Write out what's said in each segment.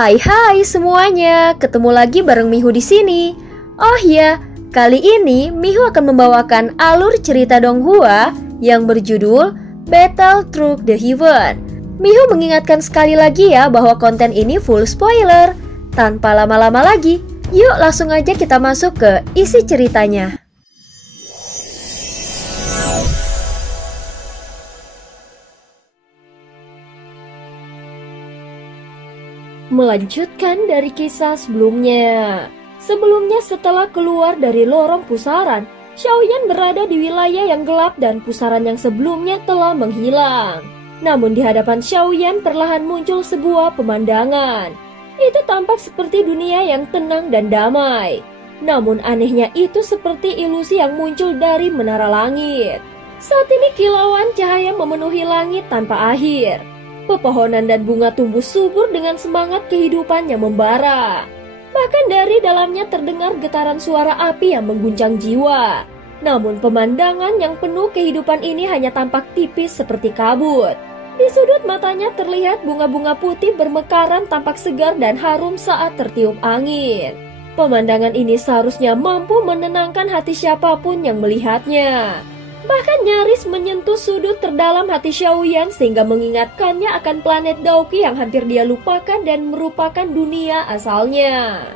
Hai semuanya, ketemu lagi bareng Mihu di sini. Oh ya, kali ini Mihu akan membawakan alur cerita Donghua yang berjudul Battle Through the Heaven. Mihu mengingatkan sekali lagi ya bahwa konten ini full spoiler. Tanpa lama-lama lagi, yuk langsung aja kita masuk ke isi ceritanya. Melanjutkan dari kisah sebelumnya. Sebelumnya setelah keluar dari lorong pusaran, Xiaoyan berada di wilayah yang gelap dan pusaran yang sebelumnya telah menghilang. Namun di hadapan Xiaoyan perlahan muncul sebuah pemandangan. Itu tampak seperti dunia yang tenang dan damai. Namun anehnya itu seperti ilusi yang muncul dari menara langit. Saat ini kilauan cahaya memenuhi langit tanpa akhir. Pepohonan dan bunga tumbuh subur dengan semangat kehidupan yang membara. Bahkan dari dalamnya terdengar getaran suara api yang mengguncang jiwa. Namun pemandangan yang penuh kehidupan ini hanya tampak tipis seperti kabut. Di sudut matanya terlihat bunga-bunga putih bermekaran tampak segar dan harum saat tertiup angin. Pemandangan ini seharusnya mampu menenangkan hati siapapun yang melihatnya. Bahkan nyaris menyentuh sudut terdalam hati Xiaoyan sehingga mengingatkannya akan planet Daoqi yang hampir dia lupakan dan merupakan dunia asalnya.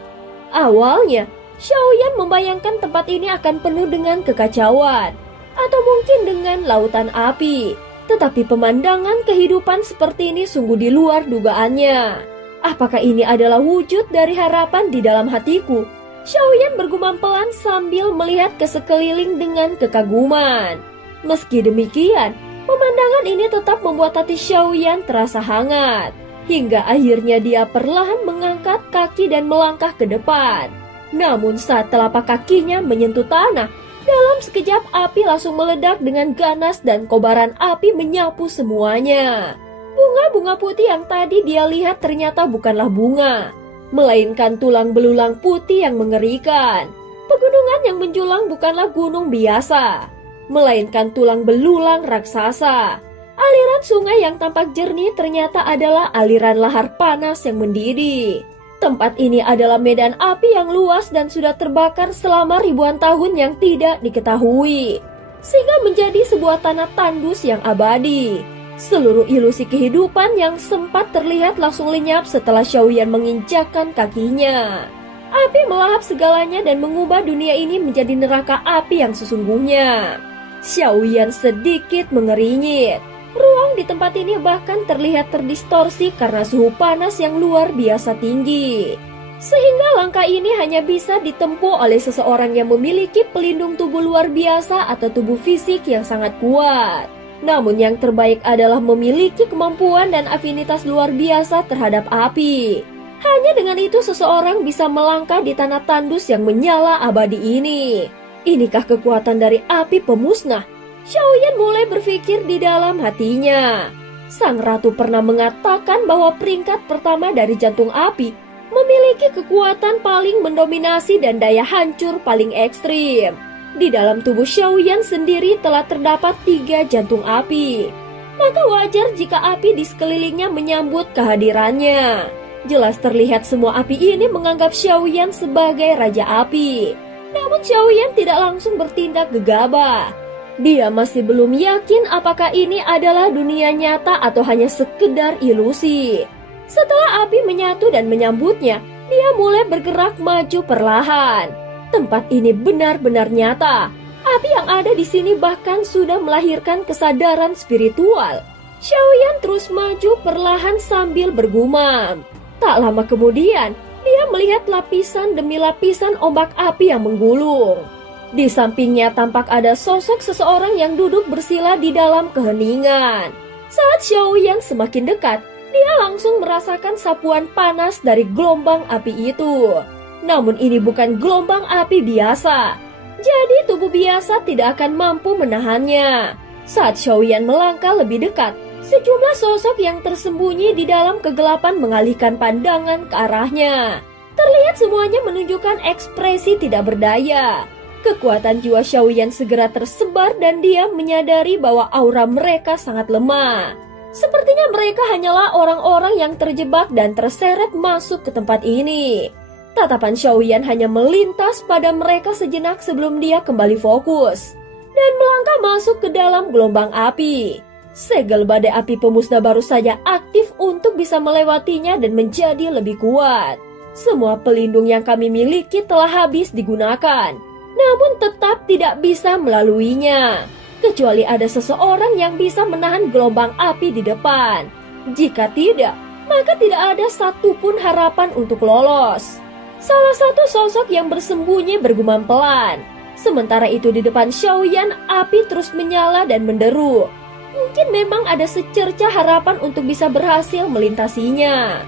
Awalnya, Xiaoyan membayangkan tempat ini akan penuh dengan kekacauan, atau mungkin dengan lautan api. Tetapi pemandangan kehidupan seperti ini sungguh di luar dugaannya. Apakah ini adalah wujud dari harapan di dalam hatiku? Xiaoyan bergumam pelan sambil melihat ke sekeliling dengan kekaguman. Meski demikian, pemandangan ini tetap membuat hati Xiaoyan terasa hangat. Hingga akhirnya dia perlahan mengangkat kaki dan melangkah ke depan. Namun saat telapak kakinya menyentuh tanah, dalam sekejap api langsung meledak dengan ganas dan kobaran api menyapu semuanya. Bunga-bunga putih yang tadi dia lihat ternyata bukanlah bunga, melainkan tulang belulang putih yang mengerikan. Pegunungan yang menjulang bukanlah gunung biasa, melainkan tulang belulang raksasa. Aliran sungai yang tampak jernih ternyata adalah aliran lahar panas yang mendidih. Tempat ini adalah medan api yang luas dan sudah terbakar selama ribuan tahun yang tidak diketahui, sehingga menjadi sebuah tanah tandus yang abadi. Seluruh ilusi kehidupan yang sempat terlihat langsung lenyap setelah Xiaoyan menginjakkan kakinya. Api melahap segalanya dan mengubah dunia ini menjadi neraka api yang sesungguhnya. Xiaoyan sedikit mengerinyit. Ruang di tempat ini bahkan terlihat terdistorsi karena suhu panas yang luar biasa tinggi. Sehingga langkah ini hanya bisa ditempuh oleh seseorang yang memiliki pelindung tubuh luar biasa atau tubuh fisik yang sangat kuat. Namun yang terbaik adalah memiliki kemampuan dan afinitas luar biasa terhadap api. Hanya dengan itu seseorang bisa melangkah di tanah tandus yang menyala abadi ini. Inikah kekuatan dari api pemusnah? Xiaoyan mulai berpikir di dalam hatinya. Sang ratu pernah mengatakan bahwa peringkat pertama dari jantung api memiliki kekuatan paling mendominasi dan daya hancur paling ekstrim. Di dalam tubuh Xiaoyan sendiri telah terdapat 3 jantung api. Maka wajar jika api di sekelilingnya menyambut kehadirannya. Jelas terlihat semua api ini menganggap Xiaoyan sebagai raja api. Namun Xiaoyan tidak langsung bertindak gegabah. Dia masih belum yakin apakah ini adalah dunia nyata atau hanya sekedar ilusi. Setelah api menyatu dan menyambutnya, dia mulai bergerak maju perlahan. Tempat ini benar-benar nyata. Api yang ada di sini bahkan sudah melahirkan kesadaran spiritual. Xiaoyan terus maju perlahan sambil bergumam. Tak lama kemudian, dia melihat lapisan demi lapisan ombak api yang menggulung. Di sampingnya tampak ada sosok seseorang yang duduk bersila di dalam keheningan. Saat Xiaoyan semakin dekat, dia langsung merasakan sapuan panas dari gelombang api itu. Namun ini bukan gelombang api biasa. Jadi tubuh biasa tidak akan mampu menahannya. Saat Xiaoyan melangkah lebih dekat, sejumlah sosok yang tersembunyi di dalam kegelapan mengalihkan pandangan ke arahnya. Terlihat semuanya menunjukkan ekspresi tidak berdaya. Kekuatan jiwa Xiaoyan segera tersebar dan dia menyadari bahwa aura mereka sangat lemah. Sepertinya mereka hanyalah orang-orang yang terjebak dan terseret masuk ke tempat ini. Tatapan Xiaoyan hanya melintas pada mereka sejenak sebelum dia kembali fokus dan melangkah masuk ke dalam gelombang api. Segel badai api pemusnah baru saja aktif untuk bisa melewatinya dan menjadi lebih kuat. Semua pelindung yang kami miliki telah habis digunakan, namun tetap tidak bisa melaluinya. Kecuali ada seseorang yang bisa menahan gelombang api di depan. Jika tidak, maka tidak ada satupun harapan untuk lolos. Salah satu sosok yang bersembunyi bergumam pelan. Sementara itu di depan Xiaoyan, api terus menyala dan menderu. Mungkin memang ada secerca harapan untuk bisa berhasil melintasinya.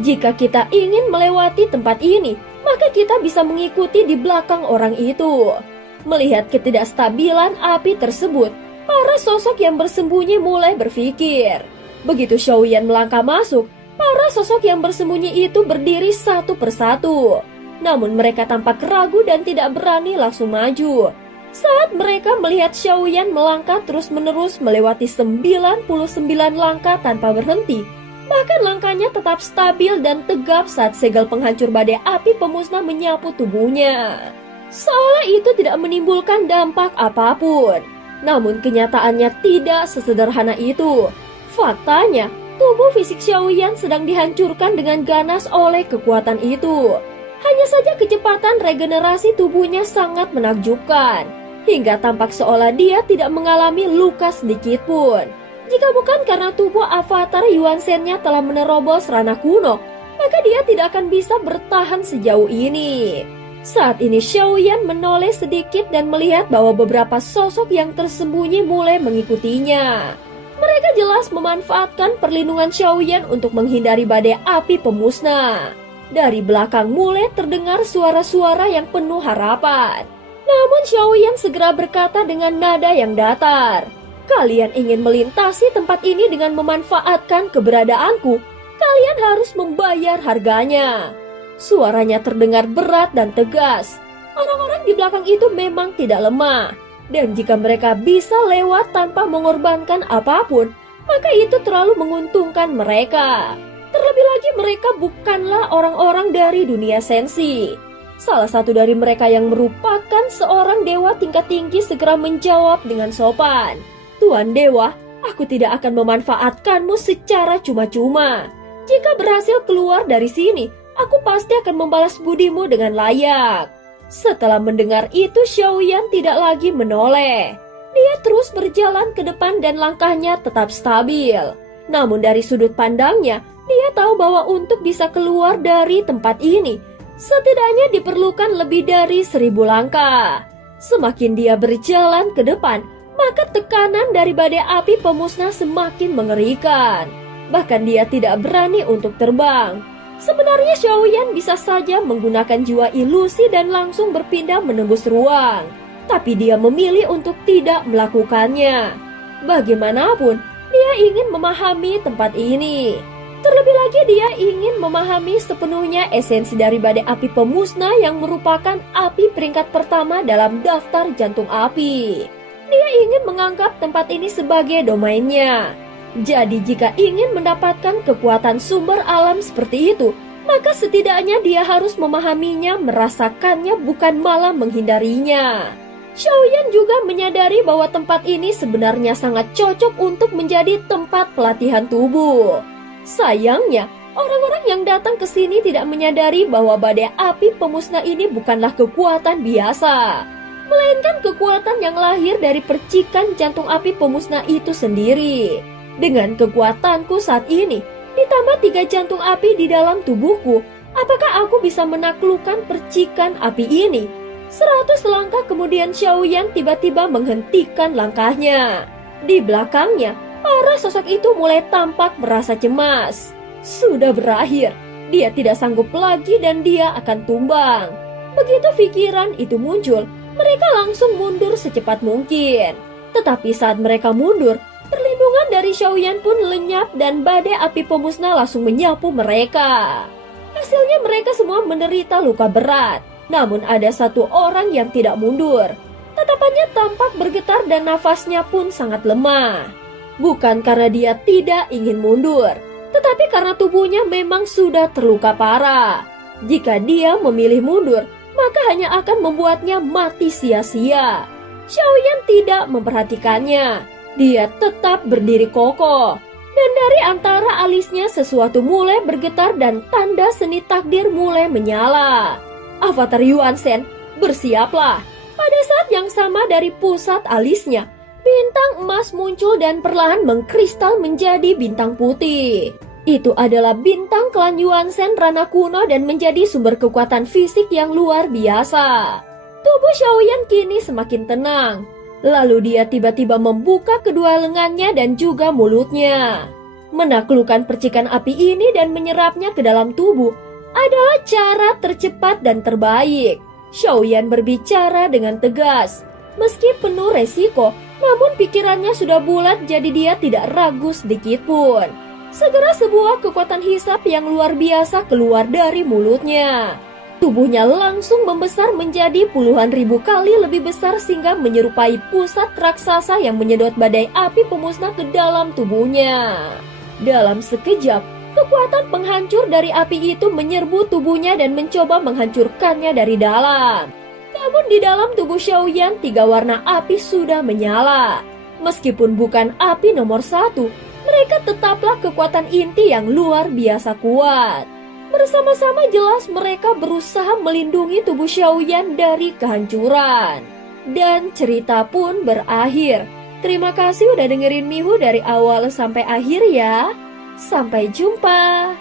Jika kita ingin melewati tempat ini, maka kita bisa mengikuti di belakang orang itu. Melihat ketidakstabilan api tersebut, para sosok yang bersembunyi mulai berpikir. Begitu Xiaoyan melangkah masuk, para sosok yang bersembunyi itu berdiri satu persatu. Namun mereka tampak ragu dan tidak berani langsung maju. Saat mereka melihat Xiaoyan melangkah terus-menerus melewati 99 langkah tanpa berhenti, bahkan langkahnya tetap stabil dan tegap saat segel penghancur badai api pemusnah menyapu tubuhnya. Seolah itu tidak menimbulkan dampak apapun. Namun kenyataannya tidak sesederhana itu. Faktanya, tubuh fisik Xiaoyan sedang dihancurkan dengan ganas oleh kekuatan itu. Hanya saja kecepatan regenerasi tubuhnya sangat menakjubkan, hingga tampak seolah dia tidak mengalami luka sedikit pun. Jika bukan karena tubuh avatar Yuan Shen-nya telah menerobos ranah kuno, maka dia tidak akan bisa bertahan sejauh ini. Saat ini Xiaoyan menoleh sedikit dan melihat bahwa beberapa sosok yang tersembunyi mulai mengikutinya. Mereka jelas memanfaatkan perlindungan Xiaoyan untuk menghindari badai api pemusnah. Dari belakang mulai terdengar suara-suara yang penuh harapan. Namun Xiaoyan segera berkata dengan nada yang datar, "Kalian ingin melintasi tempat ini dengan memanfaatkan keberadaanku, kalian harus membayar harganya." Suaranya terdengar berat dan tegas. Orang-orang di belakang itu memang tidak lemah, dan jika mereka bisa lewat tanpa mengorbankan apapun, maka itu terlalu menguntungkan mereka. Terlebih lagi mereka bukanlah orang-orang dari dunia sensi. Salah satu dari mereka yang merupakan seorang dewa tingkat tinggi segera menjawab dengan sopan, "Tuan Dewa, aku tidak akan memanfaatkanmu secara cuma-cuma. Jika berhasil keluar dari sini, aku pasti akan membalas budimu dengan layak." Setelah mendengar itu, Xiaoyan tidak lagi menoleh. Dia terus berjalan ke depan dan langkahnya tetap stabil. Namun dari sudut pandangnya, dia tahu bahwa untuk bisa keluar dari tempat ini, setidaknya diperlukan lebih dari 1000 langkah. Semakin dia berjalan ke depan, maka tekanan dari badai api pemusnah semakin mengerikan. Bahkan dia tidak berani untuk terbang. Sebenarnya Xiaoyan bisa saja menggunakan jiwa ilusi dan langsung berpindah menembus ruang. Tapi dia memilih untuk tidak melakukannya. Bagaimanapun, dia ingin memahami tempat ini. Terlebih lagi dia ingin memahami sepenuhnya esensi dari badai api pemusnah yang merupakan api peringkat pertama dalam daftar jantung api. Dia ingin menganggap tempat ini sebagai domainnya. Jadi jika ingin mendapatkan kekuatan sumber alam seperti itu, maka setidaknya dia harus memahaminya, merasakannya, bukan malah menghindarinya. Xiaoyan juga menyadari bahwa tempat ini sebenarnya sangat cocok untuk menjadi tempat pelatihan tubuh. Sayangnya, orang-orang yang datang ke sini tidak menyadari bahwa badai api pemusnah ini bukanlah kekuatan biasa, melainkan kekuatan yang lahir dari percikan jantung api pemusnah itu sendiri. Dengan kekuatanku saat ini, ditambah 3 jantung api di dalam tubuhku, apakah aku bisa menaklukkan percikan api ini? 100 langkah kemudian Xiaoyan tiba-tiba menghentikan langkahnya. Di belakangnya, para sosok itu mulai tampak merasa cemas. Sudah berakhir, dia tidak sanggup lagi dan dia akan tumbang. Begitu pikiran itu muncul, mereka langsung mundur secepat mungkin. Tetapi saat mereka mundur, perlindungan dari Xiaoyan pun lenyap dan badai api pemusnah langsung menyapu mereka. Hasilnya mereka semua menderita luka berat. Namun ada satu orang yang tidak mundur. Tatapannya tampak bergetar dan nafasnya pun sangat lemah. Bukan karena dia tidak ingin mundur, tetapi karena tubuhnya memang sudah terluka parah. Jika dia memilih mundur, maka hanya akan membuatnya mati sia-sia. Xiaoyan tidak memperhatikannya. Dia tetap berdiri kokoh. Dan dari antara alisnya sesuatu mulai bergetar dan tanda seni takdir mulai menyala. Avatar Yuan Shen, bersiaplah. Pada saat yang sama dari pusat alisnya, bintang emas muncul dan perlahan mengkristal menjadi bintang putih. Itu adalah bintang klan Yuan Shen Rana kuno dan menjadi sumber kekuatan fisik yang luar biasa. Tubuh Xiaoyan kini semakin tenang. Lalu dia tiba-tiba membuka kedua lengannya dan juga mulutnya. Menaklukkan percikan api ini dan menyerapnya ke dalam tubuh adalah cara tercepat dan terbaik. Xiaoyan berbicara dengan tegas. Meski penuh resiko, namun pikirannya sudah bulat jadi dia tidak ragu sedikit pun. Segera sebuah kekuatan hisap yang luar biasa keluar dari mulutnya. Tubuhnya langsung membesar menjadi puluhan ribu kali lebih besar sehingga menyerupai pusat raksasa yang menyedot badai api pemusnah ke dalam tubuhnya. Dalam sekejap, kekuatan penghancur dari api itu menyerbu tubuhnya dan mencoba menghancurkannya dari dalam. Namun di dalam tubuh Xiaoyan 3 warna api sudah menyala. Meskipun bukan api nomor 1, mereka tetaplah kekuatan inti yang luar biasa kuat. Bersama-sama jelas mereka berusaha melindungi tubuh Xiaoyan dari kehancuran. Dan cerita pun berakhir. Terima kasih udah dengerin Mihu dari awal sampai akhir ya. Sampai jumpa.